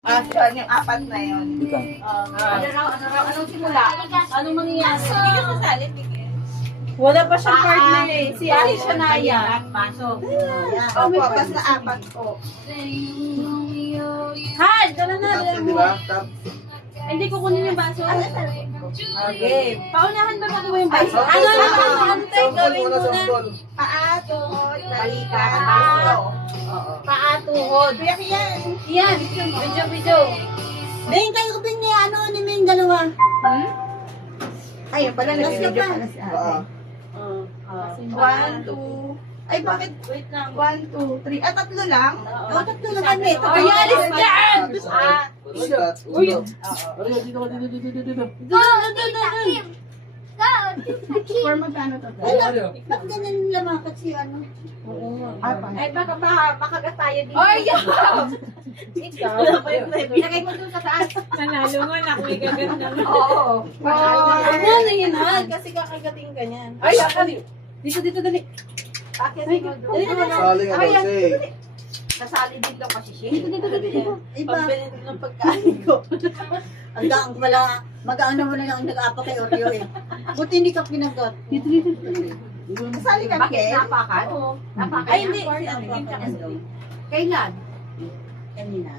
Yun, yung apat na yun. Anong simula? Anong mangyayari? Hindi ka sasali, Miguel. Wala pa siyang partner eh. Si Ali Shanaya. Pasok. Opo, basta apat po. Han! Tara na. Tapos, di ba? Hindi ko kunin yung baso. Okay. Paunahan ba ako yung baso? Okay. Ano tayo gawin muna, muna? softball. Paa, tuhod, balikat, baso. Paa, tuhod. Kuyak yan. Yan. Video. Dahil kayo ko ni ano ni Ming dalawa. Ayun pala, Last nag-video ka pa. pala si Paa. ate. 1, 2. Ay, bakit? Wait lang. 1, 2, 3. Ah, tatlo lang? O, tatlo na kami. Ay, alis dyan! Balikat. Uy. Ano, dito ka, dito. Doon. For magkano to? Wala. Ba't ganun lamakat si ano? Ay, baka makagat tayo dito. Ay, Ilagay mo dun sa taas. Nanalo nga na kung gaganda. Oo. Ano na yun, Han? Kasi kakagating ka niyan. Ay, dito, dali. Bakit mo doon? Saling ano, say. Nasali din daw kasi siya. Iba. Pambili ng pagkain ko. Ang daang wala. Mag-ano mo na lang nag-apa kay Oreo eh. Buti hindi ka pinagot. Nasali ka, Miguel? Napakan? Napakan Ay, hindi. Kailan? Kanina.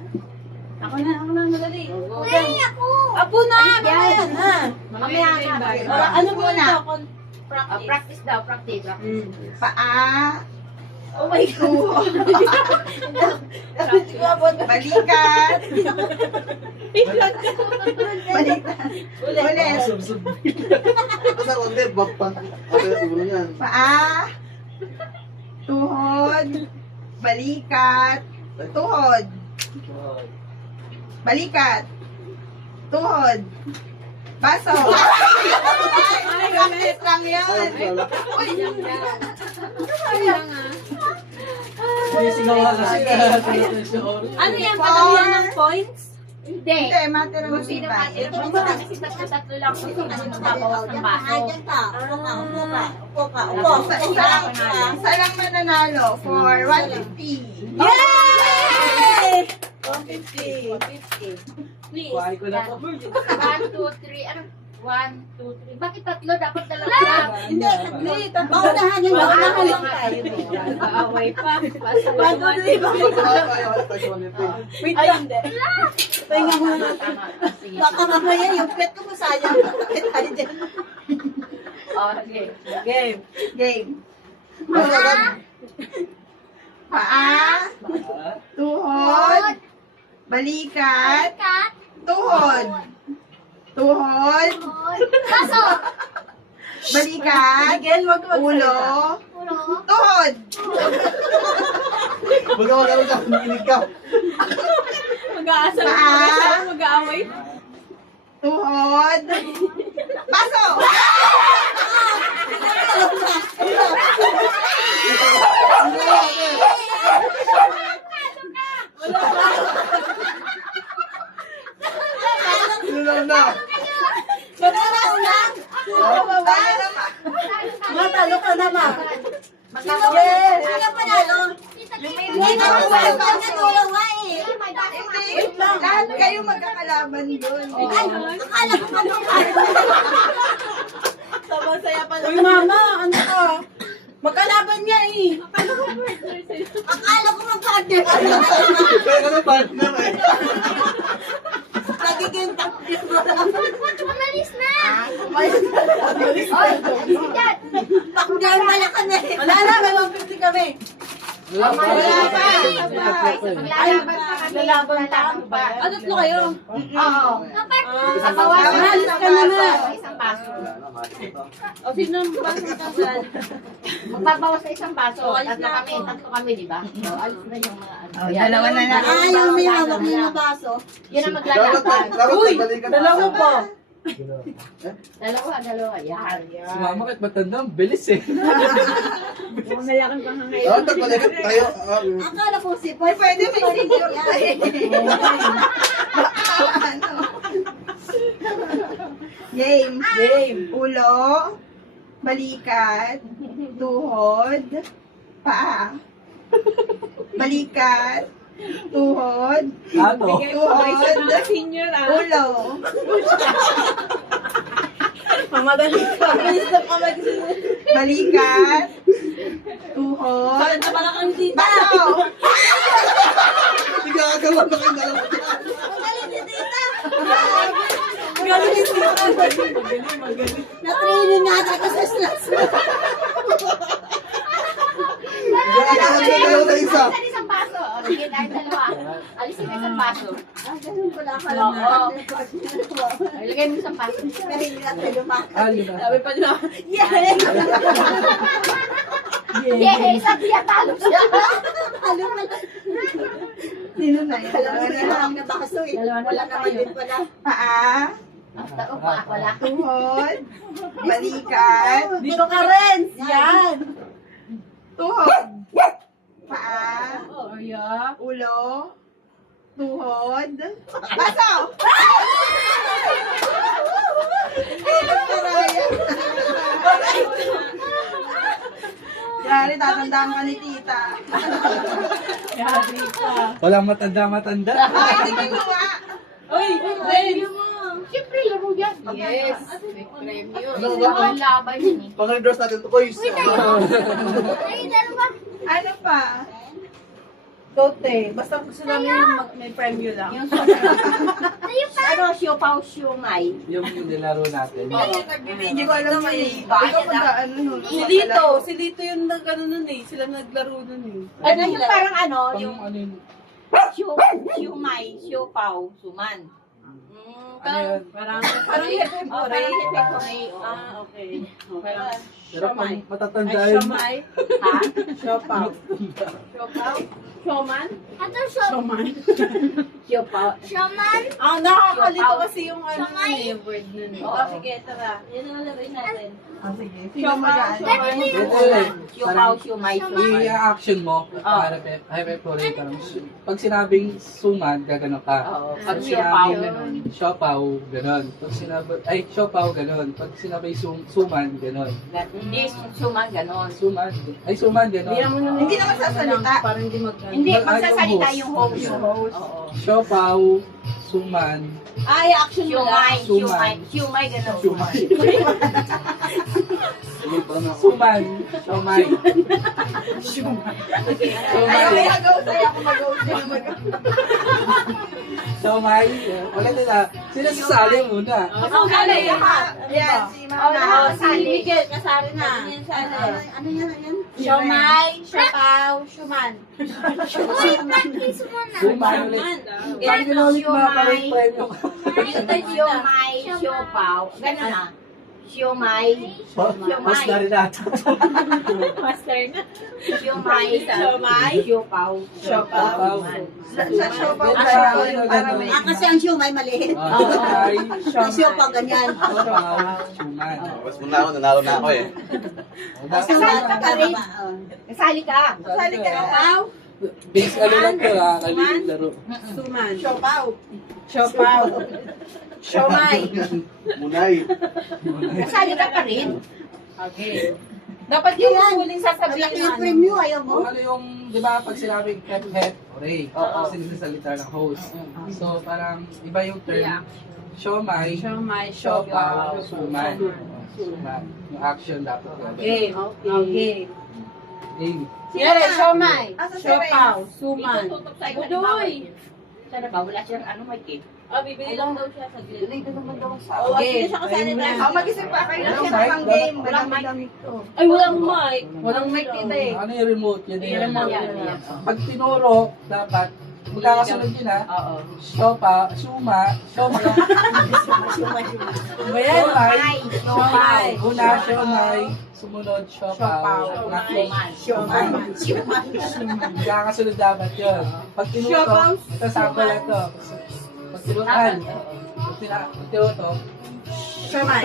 Ako na, madali. Ay, ako! Apo na, yan, ha? Mamaya na. Ano po muna? ito? Practice. Practice daw, practice. Paa, Oh my God. balikat, balikat, ulit. Basta konti, bakpan. Ano, ulo niyan. Paa, tuhod, balikat, tuhod, balikat, tuhod, baso. Ay, practice lang yun. Ano yan? Pagkalian ng points? Hindi, matter of divide. Tatlo lang kung ano babawas ng baso. Diyan ka. Upo ka. Upo ka. Isa lang mananalo for 150. Yay! 150. Please. 1, 2, 3, ano? 1, 2, 3. Bakit tatlo? Dapat dalawa lang. Hindi, paunahan yung paunahan lang tayo. Nag-aaway pa. Wait lang. Hindi. Pahinga muna. Tama. Sige. Baka mamaya yung pet ko masayang. Pet tayo dyan. Oh, sige. Game. Game. Paa, tuhod, balikat, tuhod, tuhod, balikat, Miguel, wag mo ulo, tuhod, Baga magkaroon ka, humikinig ka. Mag-aasal Paa. na siya. Mag-aaway. tuhod, baso! Sino na? Matalo lang. Tayo naman. Matalo ka naman. Yes. Sino panalo? Hindi na ako sa dalawa eh. Hindi, lahat kayo magkakalaban doon. Ay, akala ko Sabang-saya pa lang. Uy, mama, ano ka? Magkalaban niya eh. Akala ko mag-partner. Kaya ka na partner eh. Nagiging partner. Partner pala kami. Wala na, may 150 kami. Wala pa. Ay, lalaban pa. Ano tatlo kayo? Oo. Alis ka na na. Isang baso. O, sino ang baso ka dyan? Magbabawas sa isang baso. Oh, alis na ako. Tatlo kami, di ba? So, alis na yung mga ano. Oh, dalawa na lang. Ayaw may hawak mo na baso. Yan ang Dapat maglalaban. Uy, balikan. dalawa pa. Dalawa. Yan. Si mama kahit matanda, ang bilis eh. Yung malaking panghangay. Dapat nagbalikan tayo. Akala ko si Ay, pwede may senior tayo. Game. Ulo, balikat, tuhod, paa, balikat, Tuhod. Ano? Tuhod. Senior ah. Ulo. Mamadali ka. Balikat. Tuhod. Saan na pala kang tita? Baso. Hindi ka agawin na kang dalawa. Na-training nga ako sa slash. Hindi ka agawin na dalawa sa isa. Alisin isang baso. O, sige, tayo dalawa. Alisin mo isang baso. Ah, ganun pala akala Oo. na. Ay, lagay mo isang baso. Pero hindi natin lumakad. Ano na? Sabi pa nila, Yay! Sabi niya, talo siya. Alam mo na. Sino na yan? Alam mo na lang na baso eh. Wala naman din pala. Paa. Tao pa, wala. Tuhod. Balikat. dito ka rin. Yan. Tuhod. Paa. Oh, yeah. Ulo. Tuhod. Baso. Yari, tatandaan ka ni tita. Yari ka. Walang matanda-matanda. Ay, tingin mo nga. Uy, premyo mo. Siyempre, laro yan. Yes. May premyo. Ano Hindi ba? mo ang laban yun eh. Pag nag-dress natin ito, boys. Ay, dalawa. Ano pa? Tote. Basta gusto namin yung may premyo lang. Yung Ano, siopaw, siomay. Yung nilaro natin. Hindi ko alam may ikaw pag ano nun. Si Lito yung nag-ano nun eh. Sila naglaro nun eh. Ano yung parang ano, Pang yung ano yun? siumay, siopaw, suman. Ano yun? Parang Oh, parang hipekore. Ah, okay. Parang, Pero pang matatanda Ay, yun. siomay. ha? Siopaw. Siopaw? Sioman? Ano siya? Sioman. Siopaw. Shaman? Ah, nakakalito kasi yung ano nun eh, yung word nun eh. Oo, sige, tara. Yan ang lagay natin. Ah, sige. Sino Sioman. mag-ano? Sioman. Siopaw, siumay, suman. I-action mo. Hyperplay parang pag sinabing suman, gaganon ka. Oo. Pag Pag siopaw, sinabing siopaw, ganon. Pag sinabi, ay, siopaw, ganon. Pag sinabi suman, ganon. hindi suman, ganon. Suman, ay, suman, ganon. Hindi naman sasalita. Parang hindi mag Hindi, Ay, magsasalita yung yung host. host. Oo. Siopaw, suman, Ay, action mo lang. Siumay. Siumay, ganon. Siumay. Suman, siomay. Ayaw, may hagaw sa'yo. Ako mag-go sa'yo. Siomay. Ulit nila. Sino sasali muna? Ang alay, ha? Yan, si Oh, Mama. si Miguel, kasali na. Ano yan? Siomay, siopaw, suman. Uy, practice mo na. Suman ulit. Pag ginamit mo pa rin premyo ka. Siomay, siopaw. Ganon na. Siomay, Mas na rin natin. master na. Siomay, siopaw. Siopaw. Sa siopaw Ganun ka siya, yun, ganun, para ganun. may... Ah, kasi ang siomay maliit. Siomay, Ang siopang ganyan. siopaw, suman. Mas muna ako, nanalo na ako eh. Kasi ka pa rin. Kasali ka. Sali ka na. Base ano lang to ha, kaling laro. Suman. Siopaw. Siopaw. Siomay. Munay. Kasali ka pa rin. Okay. Dapat yung huling sasabihin Malaki yung ano. premyo, ayaw mo? Kung ano yung, di ba, pag sinabing hep, hooray, sinisalita ng host. So, parang, iba yung term. Siomay, Siomay, siopaw, siopaw, suman. Suman. Yung action dapat. Okay. Okay. Game. Yere, siomay. Asa si Siopaw, Ray? suman. Tutok sa iyo. Budoy. Sana ba? Wala siyang ano, may cake. Bibili lang daw siya sa grill. Oo, Okay. hindi siya kasali na. Oh, mag-isip pa kayo Walang ng mic, pang game. walang mic. Damit to. Ay, walang mic. Walang mic dito eh. Ano yung remote? Yan yung Yan, remote. yan. Pag tinuro, dapat, magkakasunod yun ha. Oo. Siopa, suma, siomay. Bayan. Siomay. Una, siomay. Sumunod, siopaw. Siomay. Magkakasunod dapat yun. Pag tinuto, Siopaw, ito sample na ito. Pag tinutan, pag tinuto, Siomay.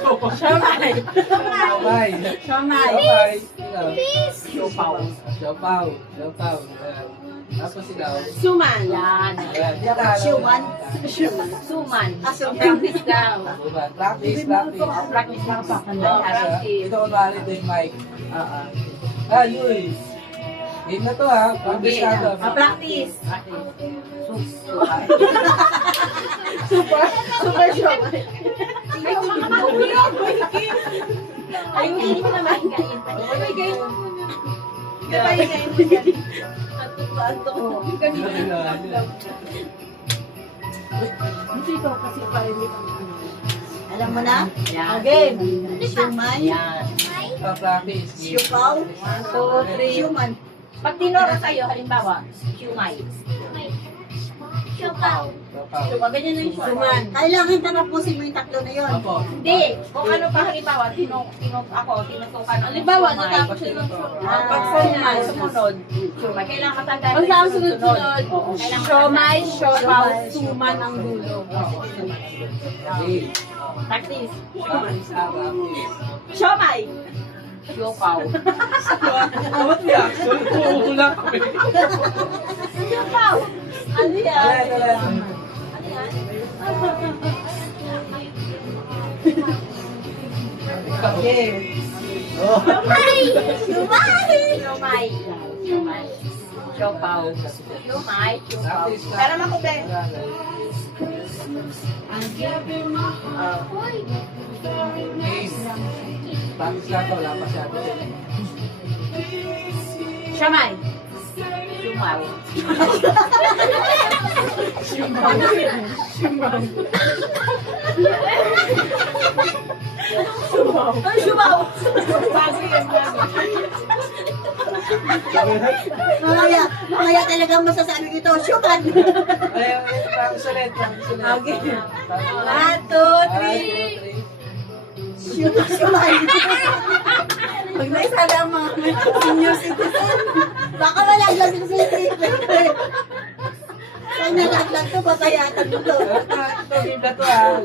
Siomay. siomay. Siomay. Siomay. Siopaw. Siopaw. Siopaw. Ayan. Tapos ikaw. Suman. Yan. Ayan. Yan na. Siuman. Suman. Practice lang. Diba? Practice, practice. Practice lang pa. Ito, kunwari ito yung mic. Luis. Game na to ha. Practice na to. Practice. Super siomay. Ay, hindi mo naman kain. Alam mo na? Yan. Okay. Siumay. Yan. Pa-practice. Siupaw. 1, 2, 3. Siuman. Pag tinuro sa'yo, halimbawa, siumay. Siopaw. Ganyan na yung Suman. Kailangan tatapusin mo yung tatlo na yun. Opo. Hindi. Kung ano pa halimbawa, tinutukan. Halimbawa, natapos siya ng Pag suman. Sumunod. Siumay. Kailangan matandaan. Ang saan sunod-sunod? Oo. Kailangan Siomay, siopaw, Siomay. suman ang dulo. Game. Practice. Practice na practice. Siomay. Siopaw. What reaction? Kukulang kami. Siopaw. Ano yan? Okay. Siomay. Siomay. Siopaw. Siomay. Siopaw. Practice na. Pero makube. Game. Practice na to. Wala pa siya. Siomay. Siumaw. Mamaya talaga masasabi ko ito, syukan. Ay, practice ulit. Practice ulit. Okay. Practice. 1, 2, 3. Syumay. Pag naisala ang mga senior citizen. Baka malaglag sa triple. Pag nalaglag to, papayatan mo to. Ito, game na to ha.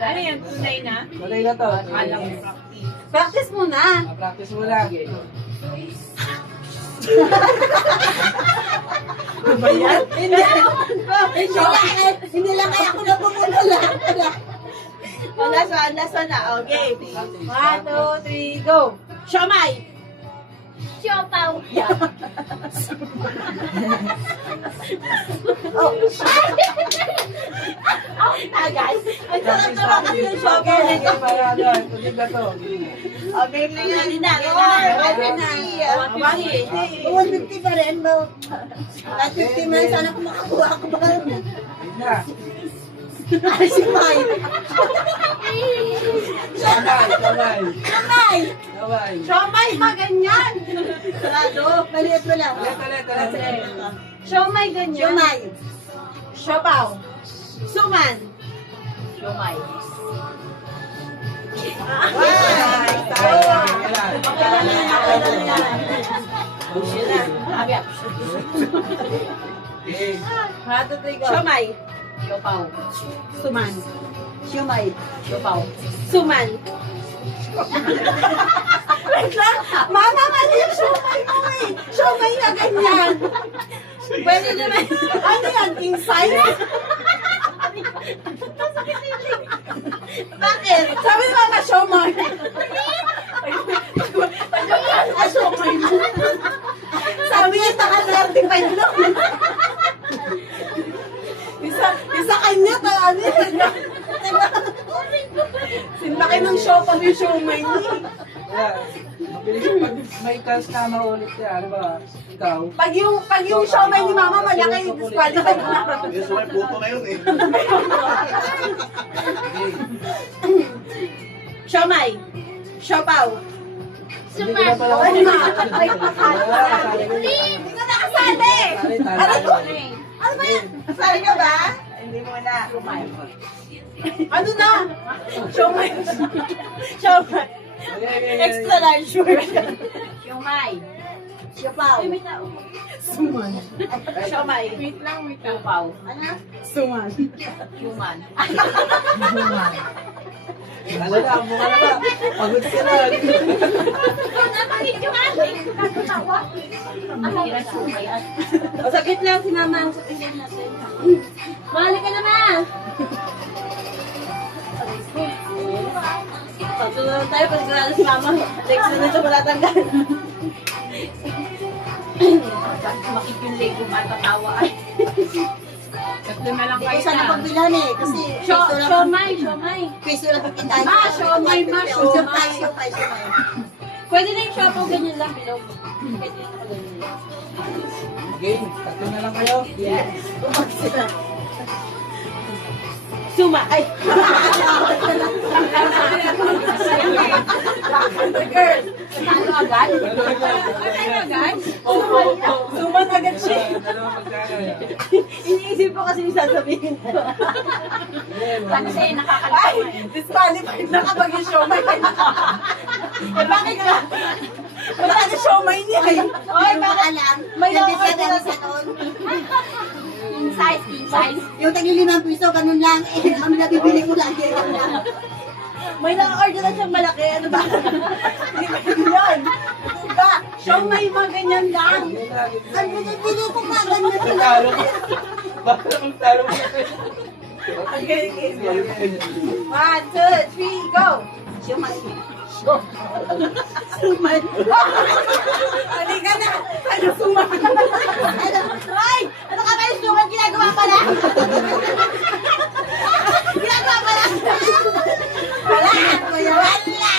Ano yan? Tunay na? Tuloy na to. Alam mo. Practice muna. Practice mo lang. Ano ba yan? Hindi lang kaya ako na pumulala. Last one na. Okay. Practice. 1, 2, 3, go. Siomay! Siopaw. Guys, ang sarap Practice, naman kasi practice. yung siomay. Okay, para ano. Ito, game na to. Okay, tingnan na. Okay. 150 pa rin mo. At 50 man, sana kung makakuha ko ba? Game na. Ay, si May. Kamay, kamay. Kamay. Kamay. Siomay, maganyan. Sarado. Maliit mo lang. Ulit. Siomay, ganyan. Siumay. Siopaw. Suman. Siumay. Sabi ako. Okay. 1, 2, 3, go. Siomay. Siopaw. Suman. Siumay. Siopaw. Suman. Wait lang. Mama, mali yung siomay mo eh. Siomay na ganyan. Pwede naman. Ano yan? King size? Bakit? Sabi ni Mama, siomay. Ah, siomay mo. Sabi niya, taka 35 lang. Isa kanya, ano yun? Sinlaki ng siopaw yung siomay niya. Yeah. Mabilis pag may chance na maulit yan. Ano ba? Ikaw? Pag yung siomay ni Mama malaki, disqualified na. Yes, may puto na yun eh. Okay. Siomay. Siopaw. Hindi ko na pala Ay, ma. Ay, kasali ko. Hindi ka nakasali! Ano to? Ano ba yan? Kasali ka ba? Hindi mo na. Ano na? Siomay. Siomay. Extra large version. Siumay. Siupaw. Suman. Siomay. Siopaw. Ano? Suman. Siuman. Ano na, mukha na ba? Pagod ka na. Masakit lang si Mama ang sabihin natin. Mahali ka naman! Pagsunod tayo, pag si Mama, next na nito matatanggal. Makikilig kung matatawa ay. Tatlo na lang Hindi ko kayo sana na. pagbilan eh. Kasi Siomay. piso lang pagkitain. Ma, siomay, ma, siomay. Siomay. Pwede na yung siopaw ganyan lang, bilog. Pwede na ganyan lang. Okay, tatlo na lang kayo. Suma, ay. Girl. Talo agad? Ano agad? Suman agad siya. Dalawa magkano yan? Iniisip ko kasi yung sasabihin ko. Kasi Ay, nakakalimutan. disqualified na kapag yung showmay. Eh, bakit ka? Wala na showmay niya eh. Oy, baka alam. May May nakakita sa noon. King size. Yung tagli 5 piso, ganun lang. Eh, ang nabibili ko lang. Ganun lang. May naka-order na siyang malaki. Ano ba? Hindi ba yun? Diba? Showmay mga ganyan lang. Ang binibili ko nga, ganun lang. Talo ka. Bakit akong talo ka? Ang galing eh. 1, 2, 3, go! Siomay. Suman. Halika na! Ano suman? Ay! Ano ka ba yung suman? Ginagawa pala? Ginagawa pala? Wala! Wala!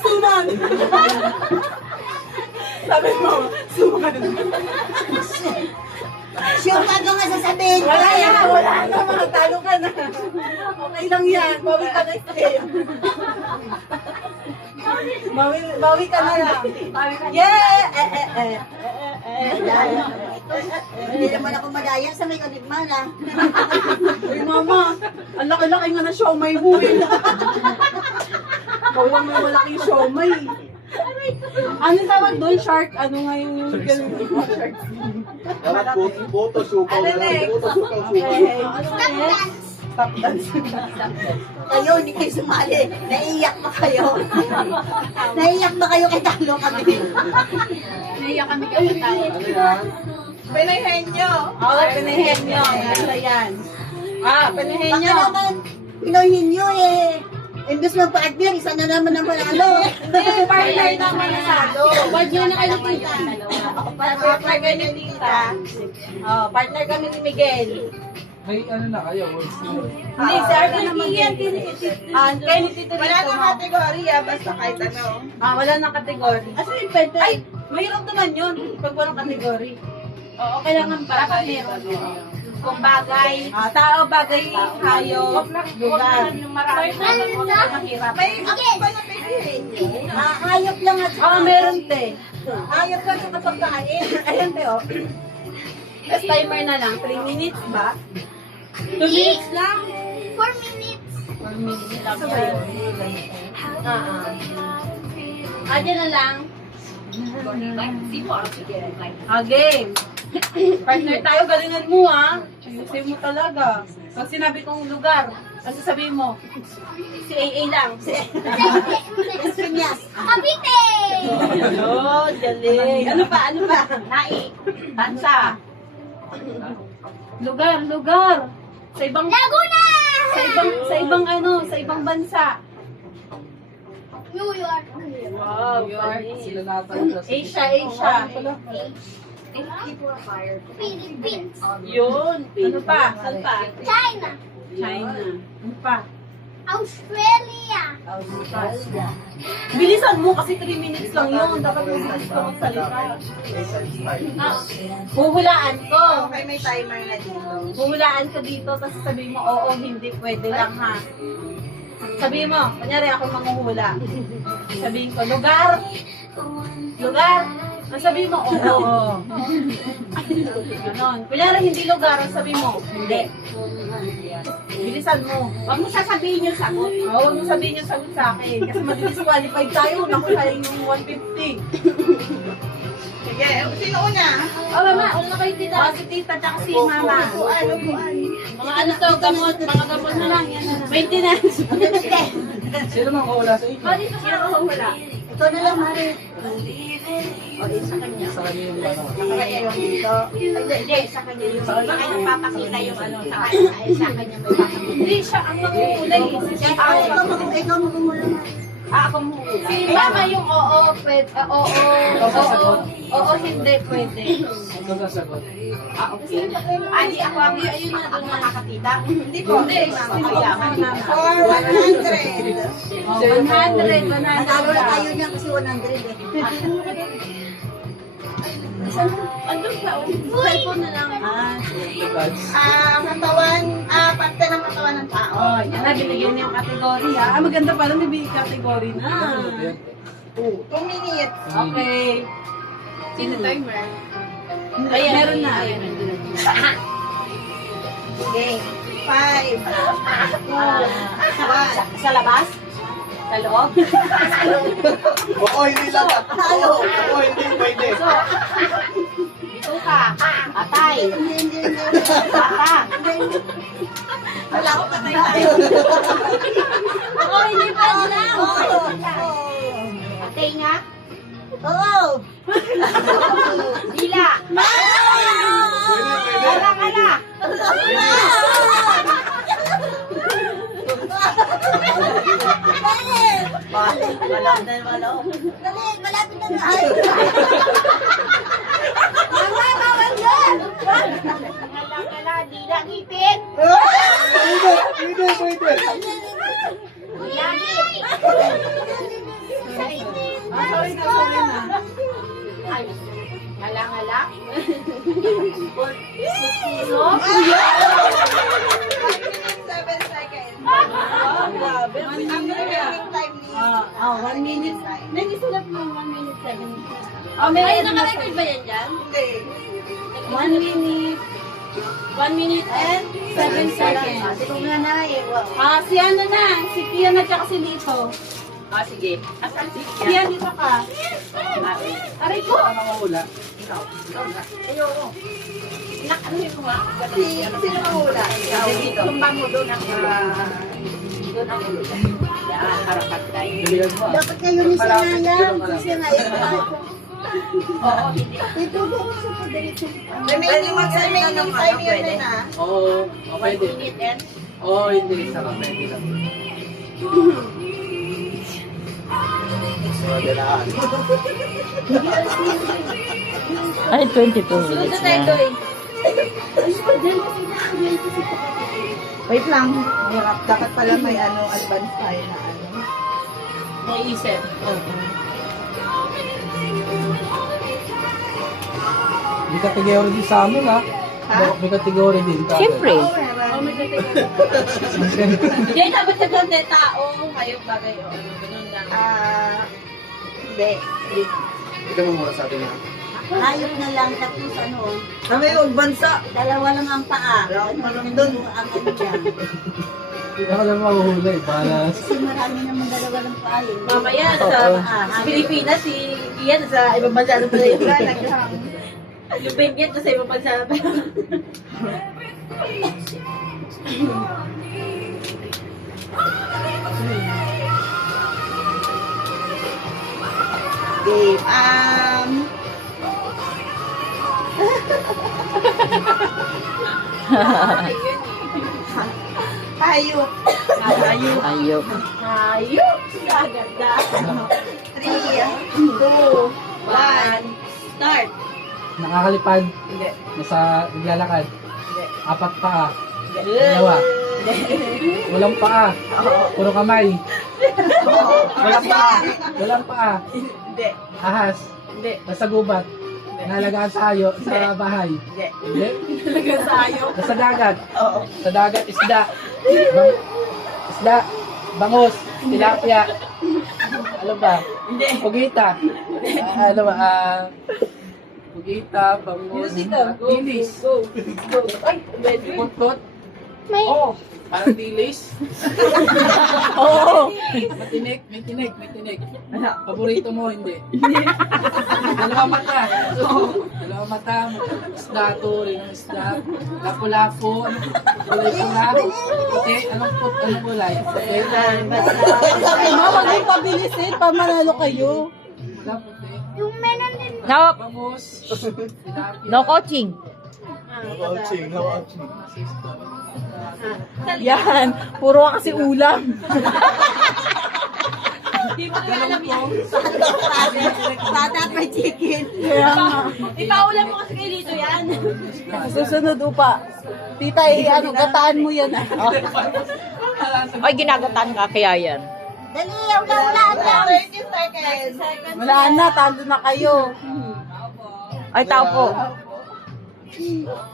Suman! Sabi mo, suman. Siomay ko nga sasabihin. Wala yan! Wala na! Mga talo ka na. Okay lang yan. Bawi ka na stream. Bawi ka na lang. Yeah! Hindi naman ako madaya sa may kanigman ah. Uy, mama, ang laki-laki nga na siomay mo eh. Bawang may malaking siomay. Ano tawag doon? Shark? Ano nga yung ganun? Shark. Dapat boto, sukaw Ano na lang. next? Boto, sukaw, Okay. sukaw. Ano next? Stop dance. Kayo, hindi kayo sumali. Naiiyak pa kayo. Naiiyak ba kayo kay talo kami? Naiyak kami kasi tayo. Ano yan? Pinahenyo. Oo, pinahenyo. Ano yan? Pinahenyo. Baka naman, pinoyin nyo eh. Imbes magpa-partner, isa na naman ang panalo. Hindi, partner naman na salo. Partner na kayo tita. Partner kami ni Tita. Oh, partner kami ni Miguel. May ano na kayo? Words na. Hindi, si Arden naman yan. Kaya ni Tito Rito. Wala nang kategory basta kahit ano. Wala nang kategory. Asa yung pwede? Ay, mayroon naman yun. Pag walang kategory. Oo, kailangan para meron. Kung bagay. Tao, bagay, hayop, lugar. Yung marami na mahirap. May ako pa na pilihin nyo. Hayop lang at Meron te. Hayop lang sa kapagkain. Ayan te, oh. Tapos timer na lang. 3 minutes ba? 2 minutes lang. 4 minutes. 1 minute lang yan. Adyan na lang. Game. Partner tayo, galingan mo ha. Ayusin mo talaga. Pag sinabi kong lugar, ang sasabihin mo, si AA lang. Pinyas. Cavite! Oh, galing. Ano pa? Nai. Bansa. Lugar. Sa ibang Laguna! sa ibang bansa. New York. Wow, Sila natin. Asia. Philippines. Yun. Ano pa? Saan pa? China. China. Ano pa? Australia. Bilisan mo kasi 3 minutes lang yun. Dapat mabilis ka magsalita. Huhulaan ko. Okay, may timer na dito. Huhulaan ka dito, tapos sabihin mo, oo, hindi, pwede lang ha. Sabihin mo, kunyari ako manghuhula. Sabihin ko, lugar. Ang sabihin mo, oo. Ganon. Kunyari hindi lugar, ang sabihin mo, hindi. Bilisan mo. Huwag mo sasabihin yung sagot. Huwag mo sabihin yung sagot sa akin. Kasi mag-disqualified tayo. Naku, sayang yung 150. Sige, sino una? Mama, una kayo tita. Si tita, tsaka si mama. Mga ano to, gamot. Mga gamot na lang. Yan na lang. Maintenance. Sino mang wala sa inyo? Dito sila wala. Ito na lang, Mari. Sa kanya yung ano. Kaya yung dito. Hindi, sa kanya yung baka napapakita yung ano sa kanya. Ay, sa kanya may papakita. Hindi siya ang mangulay. Ikaw magmumula na. Ako muna. Si Mama yung oo, pwede, oo, hindi, pwede. Ito sasagot. Okay. Ani ako ang Ayun na doon na. nakakatita. Hindi po. Hindi. Mayaman. For 100. 100. Nanalo na tayo niya kasi 100 eh. Andun pa. Cellphone na lang. Cards. Katawan, parte ng katawan ng tao. Oh, yan na. Binigyan niyo yung category ha. Maganda pala. May category na. 2 minutes. Okay. Sino timer? Ayan. Meron na. Okay. 5, 4, Sa labas? Sa loob? Oo, hindi lang. Oo, hindi pwede. Ito ka. Atay. Bata. Wala ko patay tayo. Ako hindi pa lang. Atay nga. Oo! Dila. Kala. Wala. Dali, malapit na nga. Ay! Bawal yan! Kala. Dila. Ngipin. Pwede. Lagi. Sorry na. Ay. Ngala. Grabe. Oh, 1 minute. May isulat mo 1 minute 7. Oh, may naka-record ba yan dyan? 1 minute. 1 minute and 7 seconds. Ito nga na eh. Si ano na, si Kian at saka si Lito. Sige. Asan si Kian, dito ka. Aray ko. Ano mga hula? Ayoko. Ano yung kuma? Sino ang hula? Tumba mo doon ang doon ang ulo. Yan, harapat tayo. Bilihan mo. Dapat kayo ni Sinayang. Si Sinayang. Oo, hindi. Ito doon sa padiretso. Remaining time yun na. Oo, pwede. Minute and Oo, hindi. Saka pwede lang. Ay, 22 Sunod minutes na tayo na. doon. Wait lang. Dapat pala may advance tayo na Naisip. May kategory din sa amin, ha? May kategory din. Siyempre. Oh, may kategory. Hindi, dapat sa doon de tao. Ngayong bagay. O, ganun lang. Hindi. Ito mo muna sabi na. Hayop na lang tapos ano. Kami yung bansa. Dalawa lang ang paa. Doon ang ano dyan. Hindi ako lang mahuhula eh. Para Kasi marami naman dalawa lang paa eh. Mamaya sa Pilipinas, si Ian sa ibang bansa na pala yung naghang. Yung Benguet na sa ibang bansa na pala. Okay. Hayop. Ayun. Ayok. Ayun. Gaganda. 3, 2, 1. Start. nakakalipad. Hindi. Naglalakad. Hindi. 4 paa. Dalawa. Walang paa. Puro kamay. Walang paa. Walang paa. Hindi. Ahas. Hindi. Nasa gubat. Nalagaan sa bahay. Hindi. Hindi. Talaga sayo. Nasa dagat. Oo. Sa dagat, isda. Isda. Bangus. Tilapia. Ano ba? Hindi. Pugita. Ano ba? Pugita, bangus. Dilis. Go. Ay, medyo. Putot. Oo. Parang dilis. Oo. Matinik. Paborito mo, hindi. Dalawang mata. Dalawang mata. Isda, turi ng isda. Lapu-lapu. Kulay pula. Puti. Anong kulay? Puti. Sabi mo, wag mo pabilisin pa manalo kayo. Wala, puti. No, Bangus. Tilapia. no coaching. Watching. Yan, puro kasi ulam. Hindi mo na alam yan. Sada pa chicken. Ipaulam mo kasi kay Lito yan. Susunod upa. Tita, gataan mo yan. Ay, ginagataan ka kaya yan. Dali, wala. 30 seconds. Wala na, talo na kayo. Ay, tao po.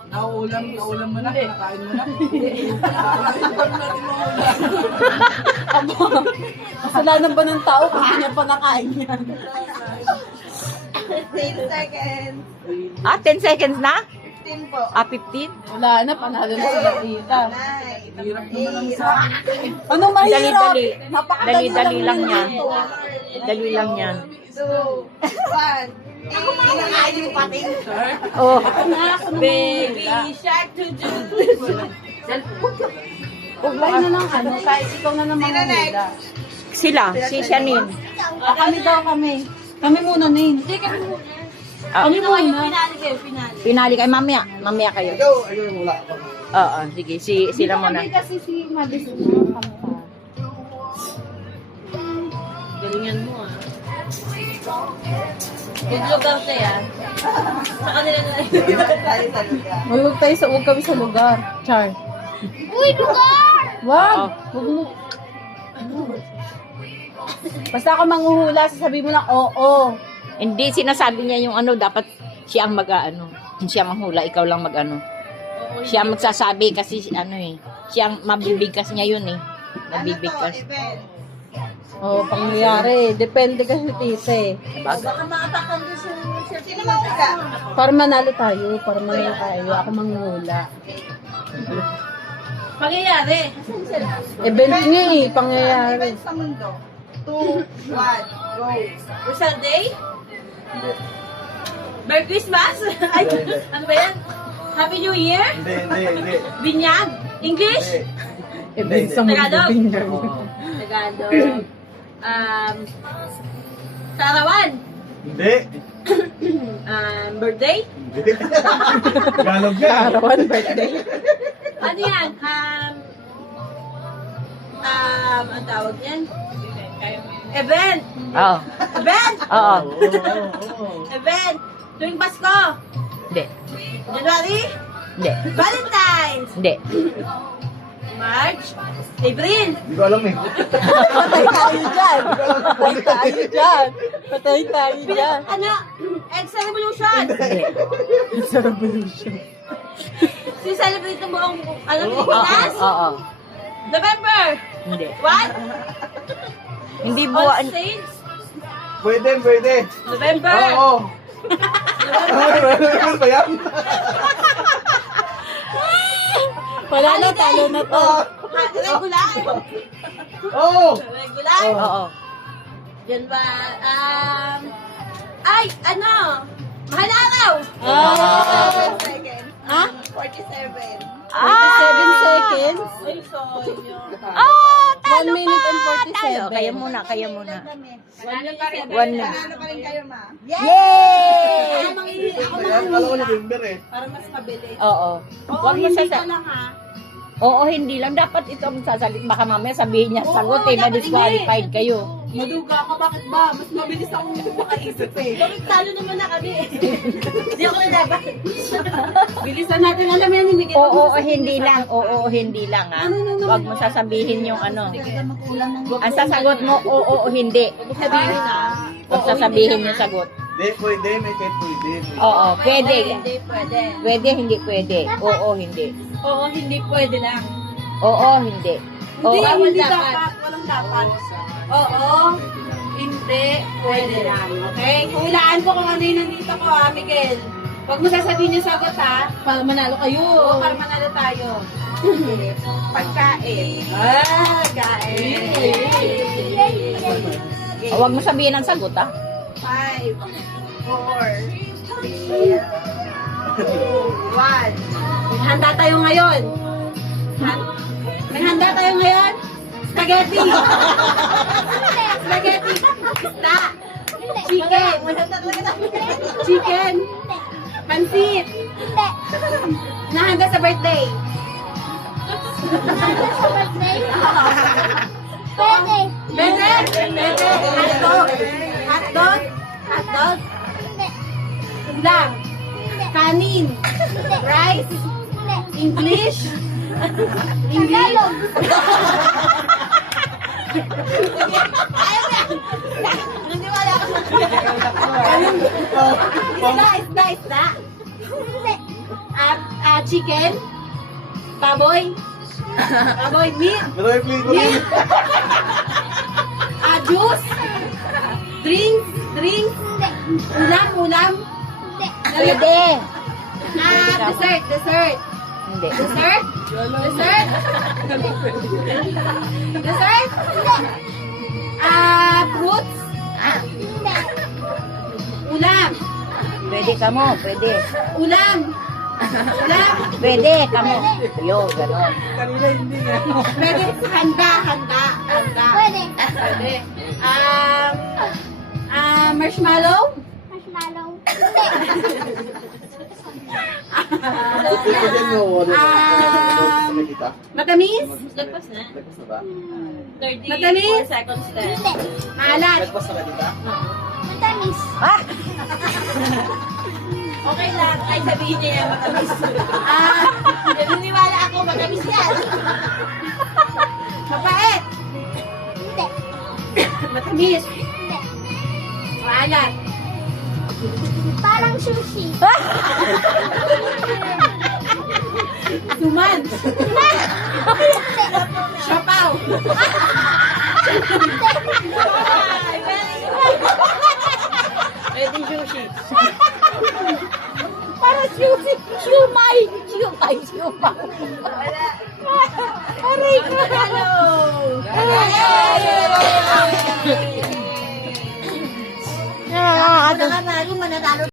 Nauulam mo na, kinakain mo na. Nakakain natin maulam. Kasalanan ba ng tao kung hindi niya pa nakain yan? 15 seconds. 10 seconds na? 15 po. 15? Wala na, panalo na sila tita. 9, Hirap naman ang sa Anong mahirap? Dali-dali. Napakadali Dali-dali lang yan. ito. Dali lang yan. 2, 1. Kinakain yung pating. Oh, Baby shark to do. Huwag na lang kahit ikaw na naman Sino next? hula. sila. Si Shanin. Kami daw kami. Kami muna, Nin. Hindi kami muna. Kami muna. Pinali kayo, pinali. Pinali kayo. Mamaya. Mamaya kayo. Ayun, wala. Oo, sige. Sila muna. Kami kasi si Madison. Galingan mo ah. Good lugar na yan. Sa kanila na Huwag kami sa lugar. Char. Uy, lugar! Wag! Huwag mo. Basta ako manghuhula, sasabihin mo lang, oo. Hindi, sinasabi niya yung dapat siya ang mag-ano. Siya manghula, ikaw lang mag-ano. Siya ang magsasabi kasi siya ang mabibigkas niya yun eh. Nabibigkas. Oo, pangyayari. Depende kasi tita eh. Baka makatakan doon sa sino maula? Para manalo tayo. Ako manghuhula. Pangyayari. Event nga eh, pangyayari. Event sa mundo. 2, 1, go. Rizal Day? Merry Christmas? Ay, ano ba yan? Happy New Year? Hindi. Binyag? English? Event sa mundo. Tagalog? Oo. Tagalog. Sarawan? Hindi. Birthday? Hindi. Tagalog ka. Arawan birthday. Ano yan? Ang tawag yan? Event! Oo. Event! Oo. Event! Tuwing Pasko! Hindi. January? Hindi. Valentine's! Hindi. March? April? Hindi ko alam eh. Patay tayo dyan. Patay tayo dyan. Ano? Eggs Revolution! Hindi. Sa revolution. Si-celebrate ng buong Pilipinas? Oo. November! Hindi. What? Hindi All buwan. Saints? Pwede. November! Oo. Ano ba yan? Wala na, talo na to. Regular? Oo. Regular? Oo. Yan ba? Mahal araw! Seconds. Ha? 47. 47 seconds. Ay, sonyo. Talo 1 minute and 47. Tayo. Kaya muna. 1 minute. Ano pa rin kayo, ma? Yay! Kala ko November eh. Para mas mabilis. Oo. Huwag mo Hindi ka sasabihin. lang, ha? Oo, hindi lang. Dapat ito ang sasalit. Baka mamaya sabihin niya, sagot eh, na-disqualified kayo. Maduga ka, bakit ba? Mas mabilis akong makaisip eh. Bakit talo naman na kami eh. Hindi ako na dapat. Bilisan natin, alam mo yan, hindi kita Oo, hindi lang. Oo, hindi lang ha. Huwag mo sasabihin yung ano. Ang sasagot mo, oo, hindi. sabihin na. Huwag sasabihin yung sagot. Hindi, pwede. May kahit pwede. Oo, pwede. Hindi pwede. Pwede, hindi pwede. Oo, hindi. Oo, hindi pwede lang. Oo, hindi. Oo, Hindi dapat. Walang dapat. Oo, hindi pwede lang. Okay? Hulaan ko kung ano yung nandito ko, ha, Miguel. Huwag mo sasabihin yung sagot, ha? Para manalo kayo. Oo, para manalo tayo. Pagkain. Pagkain. huwag mo sabihin ang sagot ha. 5, 4, 3, 2, 1. Handa tayo ngayon. Handa tayo ngayon? Spaghetti. Spaghetti. Isda. Chicken. Chicken. Pansit. Nahanda sa birthday. Pwede. Pwede? Pwede. Hotdog. Hotdog. Hotdog. Ulam. Kanin. Rice. English. English. Naniniwala ako sa Isda. Chicken. Baboy. Baboy. Meat. Marami flavor Meat. yun. Juice. Drinks. Ulam. Pwede. Dessert. Hindi. Dessert. Fruits. Ulam. Pwede ka mo, pwede. Ulam. Pwede ka mo. Yo, ganon. Kanina hindi nga. Pwede. Handa. Pwede. Pwede. Marshmallow. Marshmallow. Ito dyan, no? Nakikita? Matamis. Lagpas na. Nagpas na ba? 34 Matamis. seconds left. Hindi. Maalat. Nagpas na nakikita? Matamis. Okay lang. Ay, sabihin niya yan, matamis. Naniniwala ako, matamis yan. Mapait. Hindi. Matamis. Hindi. Maalat. Parang sushi. Suman. Siopaw. Pwede sushi. Para sushi. Siumay. Aray ko. Mananalo, mananalo